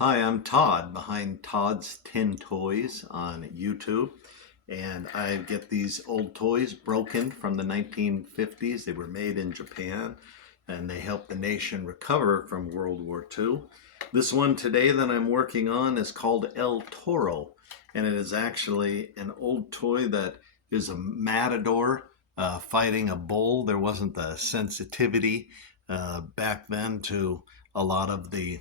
Hi, I'm Todd behind Todd's Tin Toys on YouTube. And I get these old toys broken from the 1950s. They were made in Japan and they helped the nation recover from World War II. This one today that I'm working on is called El Toro. And it is actually an old toy that is a matador fighting a bull. There wasn't the sensitivity back then to a lot of the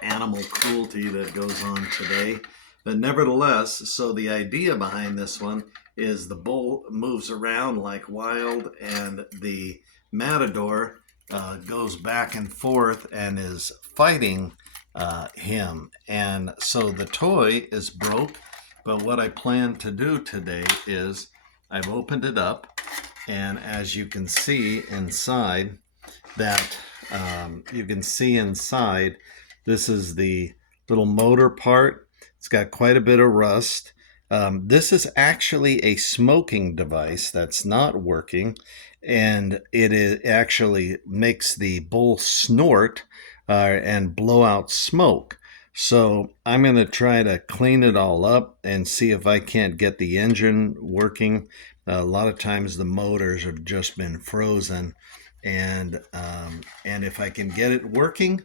animal cruelty that goes on today. But nevertheless, so the idea behind this one is the bull moves around like wild, and the matador goes back and forth and is fighting him. And so the toy is broke, but what I plan to do today is I've opened it up, and as you can see inside, this is the little motor part. It's got quite a bit of rust. This is actually a smoking device that's not working, and actually makes the bull snort and blow out smoke. So I'm going to try to clean it all up and see if I can't get the engine working. A lot of times the motors have just been frozen, and if I can get it working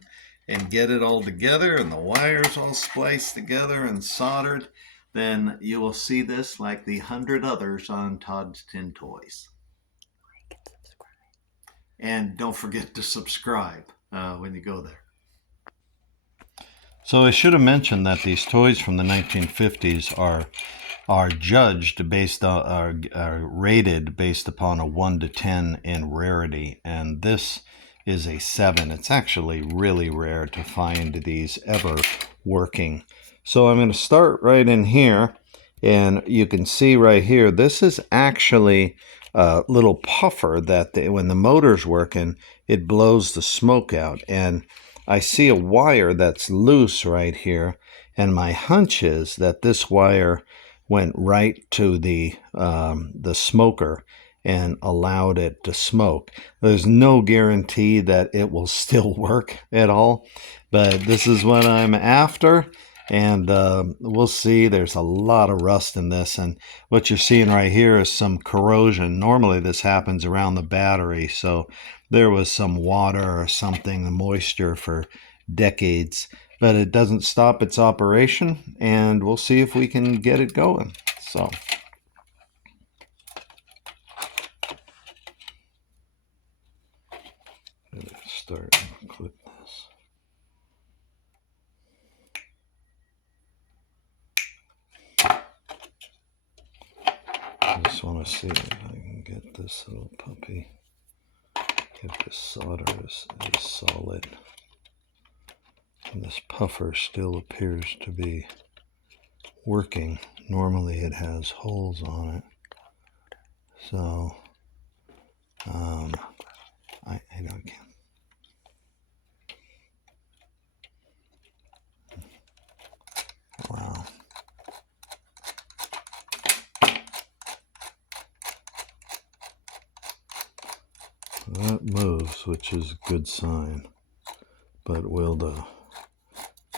and get it all together and the wires all spliced together and soldered, then you will see this like the 100 others on Todd's Tin Toys. And don't forget to subscribe when you go there. So I should have mentioned that these toys from the 1950s are judged based on are rated based upon a 1 to 10 in rarity, and this is a 7. It's actually really rare to find these ever working. So I'm going to start right in here, and you can see right here, this is actually a little puffer that when the motor's working, it blows the smoke out. And I see a wire that's loose right here, and my hunch is that this wire went right to the smoker and allowed it to smoke. There's no guarantee that it will still work at all, but this is what I'm after, and we'll see. There's a lot of rust in this, and what you're seeing right here is some corrosion. Normally this happens around the battery, so there was some water or something, the moisture for decades, but it doesn't stop its operation, and we'll see if we can get it going. So let's start and clip this. I just want to see if I can get this little puppy, if the solder is solid. And this puffer still appears to be working. Normally it has holes on it. So I don't care. Wow. That moves, which is a good sign. But will the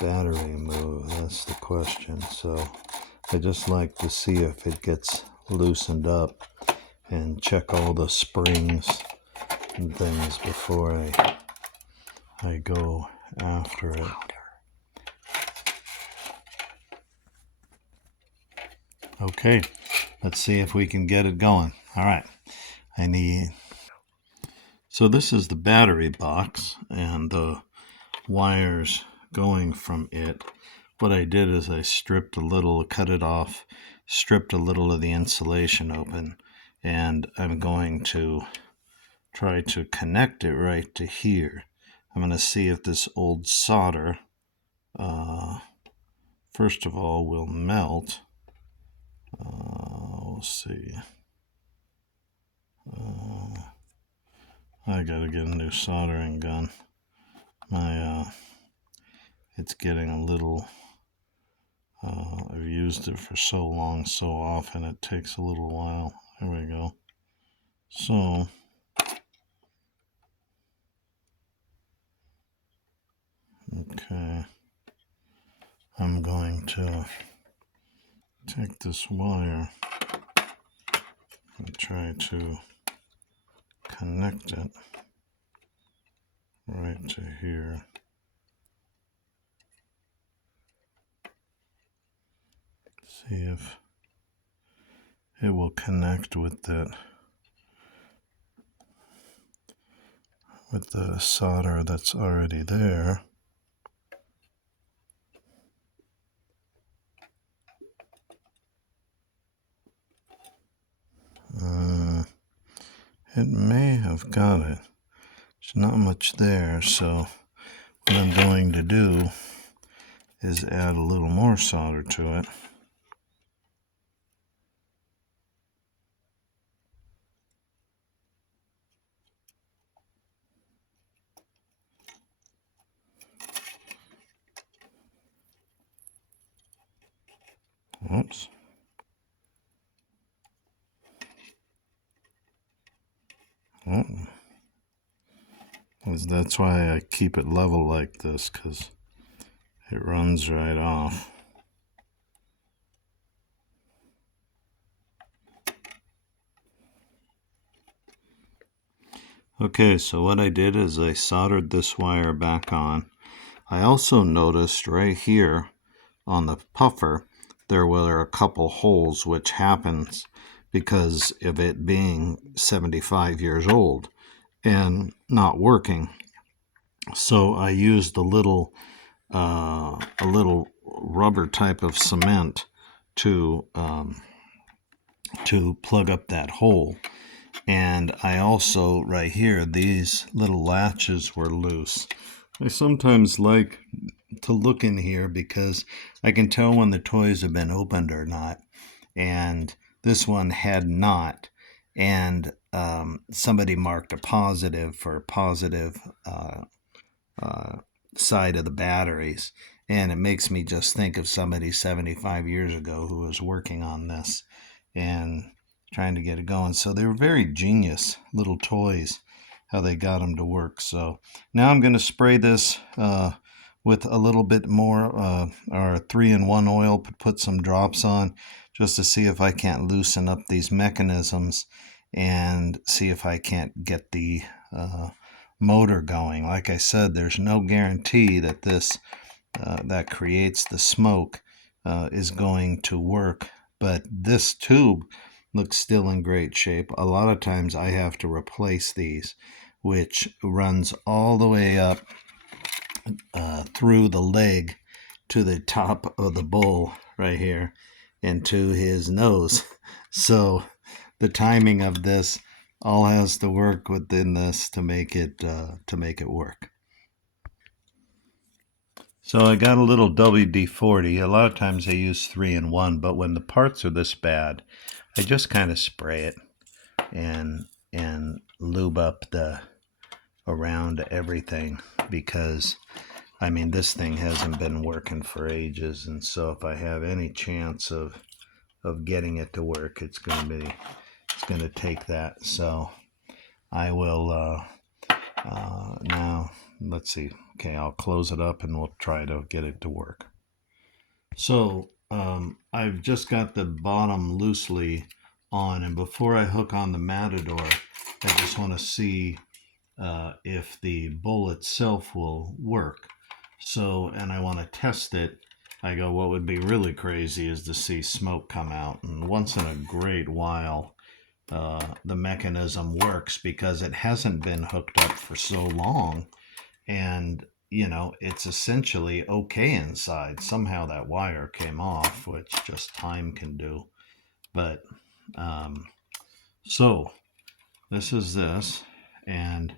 battery move? That's the question. So I just like to see if it gets loosened up and check all the springs and things before I go after it. Okay, let's see if we can get it going. All right, so this is the battery box and the wires going from it. What I did is I cut it off, stripped a little of the insulation open, and I'm going to try to connect it right to here. I'm going to see if this old solder, first of all, will melt. We'll see. I gotta get a new soldering gun. It's getting a little, I've used it for so long, so often, it takes a little while. There we go. So, okay. I'm going to take this wire and try to connect it right to here. See if it will connect with the solder that's already there. It may have got it. There's not much there, so what I'm going to do is add a little more solder to it. Whoops. Oh. That's why I keep it level like this, because it runs right off. Okay, so what I did is I soldered this wire back on. I also noticed right here on the puffer there were a couple holes, which happens because of it being 75 years old and not working. So I used a little rubber type of cement to plug up that hole. And I also, right here, these little latches were loose. I sometimes like to look in here because I can tell when the toys have been opened or not. And this one had not. And somebody marked a positive for positive side of the batteries. And it makes me just think of somebody 75 years ago who was working on this and trying to get it going. So they were very genius little toys, how they got them to work. So now I'm going to spray this with a little bit more our 3-in-1 oil, put some drops on just to see if I can't loosen up these mechanisms and see if I can't get the motor going. Like I said, there's no guarantee that this that creates the smoke is going to work, but this tube looks still in great shape. A lot of times I have to replace these, which runs all the way up through the leg to the top of the bull right here and to his nose. So the timing of this all has to work within this to make it work. So I got a little WD-40. A lot of times I use 3-in-1, but when the parts are this bad, I just kind of spray it and lube up the around everything, because I mean this thing hasn't been working for ages, and so if I have any chance of getting it to work, it's going to take that. So I will now, let's see. Okay, I'll close it up and we'll try to get it to work. So I've just got the bottom loosely on, and before I hook on the Matador, I just want to see if the bull itself will work. So, and I want to test it. I go, what would be really crazy is to see smoke come out, and once in a great while the mechanism works, because it hasn't been hooked up for so long, and you know, it's essentially okay inside. Somehow that wire came off, which just time can do. But so this is this, and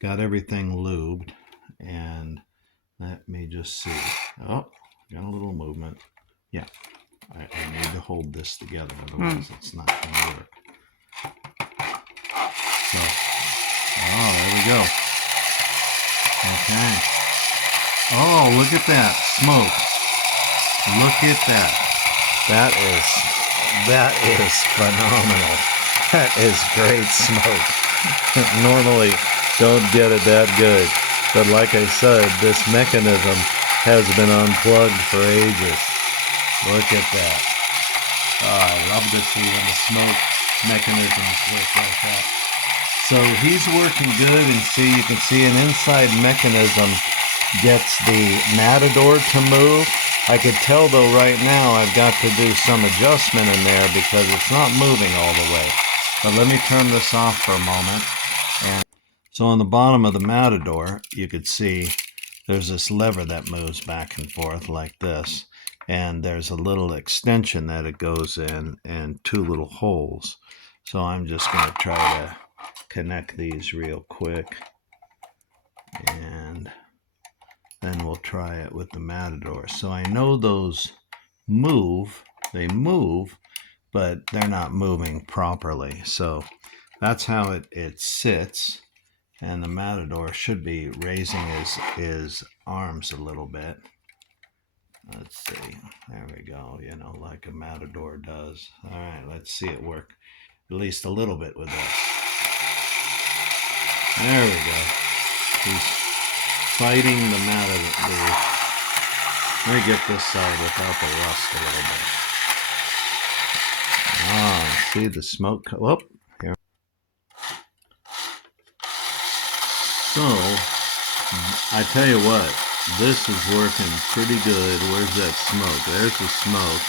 got everything lubed, and let me just see. Oh, got a little movement. Yeah, I need to hold this together, otherwise it's not going to work. So, oh, there we go. Okay. Oh, look at that smoke. Look at that. That is phenomenal. That is great smoke. Normally don't get it that good. But like I said, this mechanism has been unplugged for ages. Look at that. Oh, I love to see when the smoke mechanisms work like that. So he's working good, and see, you can see an inside mechanism gets the Matador to move. I could tell though right now I've got to do some adjustment in there because it's not moving all the way. But let me turn this off for a moment. And so on the bottom of the Matador, you could see there's this lever that moves back and forth like this. And there's a little extension that it goes in and two little holes. So I'm just going to try to connect these real quick. And then we'll try it with the Matador. So I know those move, they move, but they're not moving properly. So that's how it sits. And the Matador should be raising his arms a little bit. Let's see. There we go. You know, like a Matador does. All right, let's see it work at least a little bit with this. There we go. He's fighting the Matador. Let me get this side without the rust a little bit. Oh, see the smoke? Whoop, here. So, I tell you what, this is working pretty good. Where's that smoke? There's the smoke.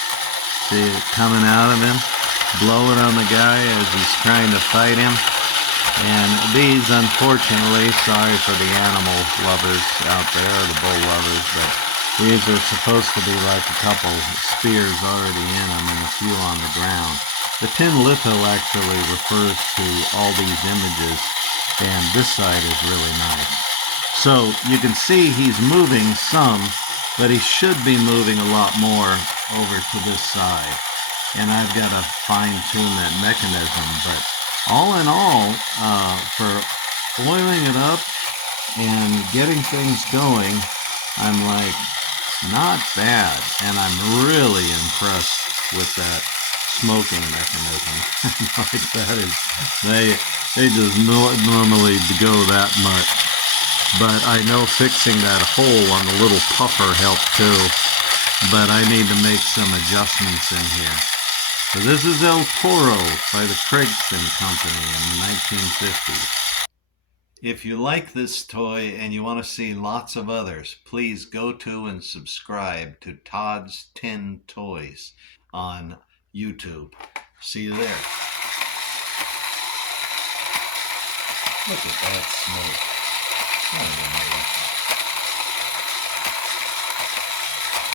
See it coming out of him, blowing on the guy as he's trying to fight him. And these, unfortunately, sorry for the animal lovers out there, the bull lovers, but these are supposed to be like a couple spears already in them and a few on the ground. The tin litho actually refers to all these images, and this side is really nice. So you can see he's moving some, but he should be moving a lot more over to this side. And I've got to fine-tune that mechanism, but all in all, for oiling it up and getting things going, I'm like, not bad. And I'm really impressed with that smoking mechanism. Like that is, they just normally go that much. But I know fixing that hole on the little puffer helped too. But I need to make some adjustments in here. So this is El Toro by the Craigston Company in the 1950s. If you like this toy and you want to see lots of others, please go to and subscribe to Todd's Tin Toys on YouTube. See you there. Look at that smoke. Oh,